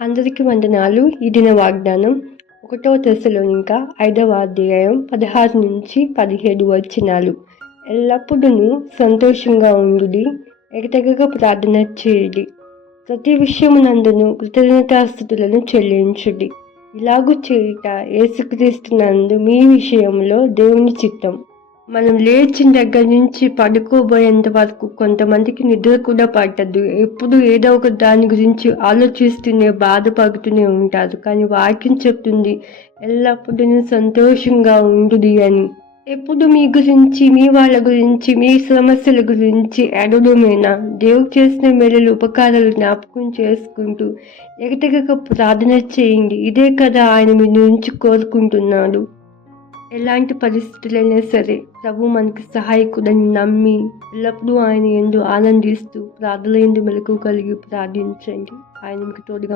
అందరికి వందనాలు. ఈ దిన వాగ్దానం 1 తెస్సలోనిక 5వ అధ్యాయం 16-17 వచనాలు. ఎల్లప్పుడూ సంతోషంగా ఉండుడి, ఎగతెగక ప్రార్థన చేయుడి, ప్రతి విషయమునందును కృతజ్ఞతాస్తుతులను చెల్లించుడి. ఇలాగు చేయుట యేసుక్రీస్తునందు మీ విషయంలో దేవుని చిత్తం. మనం లేచిన దగ్గర నుంచి పడుకోబోయేంత వరకు కొంతమందికి నిద్ర కూడా పట్టదు. ఎప్పుడు ఏదో ఒక దాని గురించి ఆలోచిస్తూనే బాధపడుతూనే ఉంటారు. కానీ వాక్యం చెప్తుంది ఎల్లప్పుడూ సంతోషంగా ఉండుడి అని. ఎప్పుడు మీ గురించి, మీ వాళ్ళ గురించి, మీ సమస్యల గురించి ఎడడమేనా? దేవుడు చేసిన మేలు ఉపకారాలు జ్ఞాపకం చేసుకుంటూ ఎగటెగక ప్రార్థన చేయండి. ఇదే కదా ఆయన మీ నుంచి కోరుకుంటున్నాడు. ఎలాంటి పరిస్థితులైనా సరే ప్రభు మనకి సహాయకుడని నమ్మి ఎల్లప్పుడూ ఆయన యందు ఆనందిస్తూ ప్రార్థన యందు మెలకువ కలిగి ప్రార్థించండి. ఆయన మీకు తోడుగా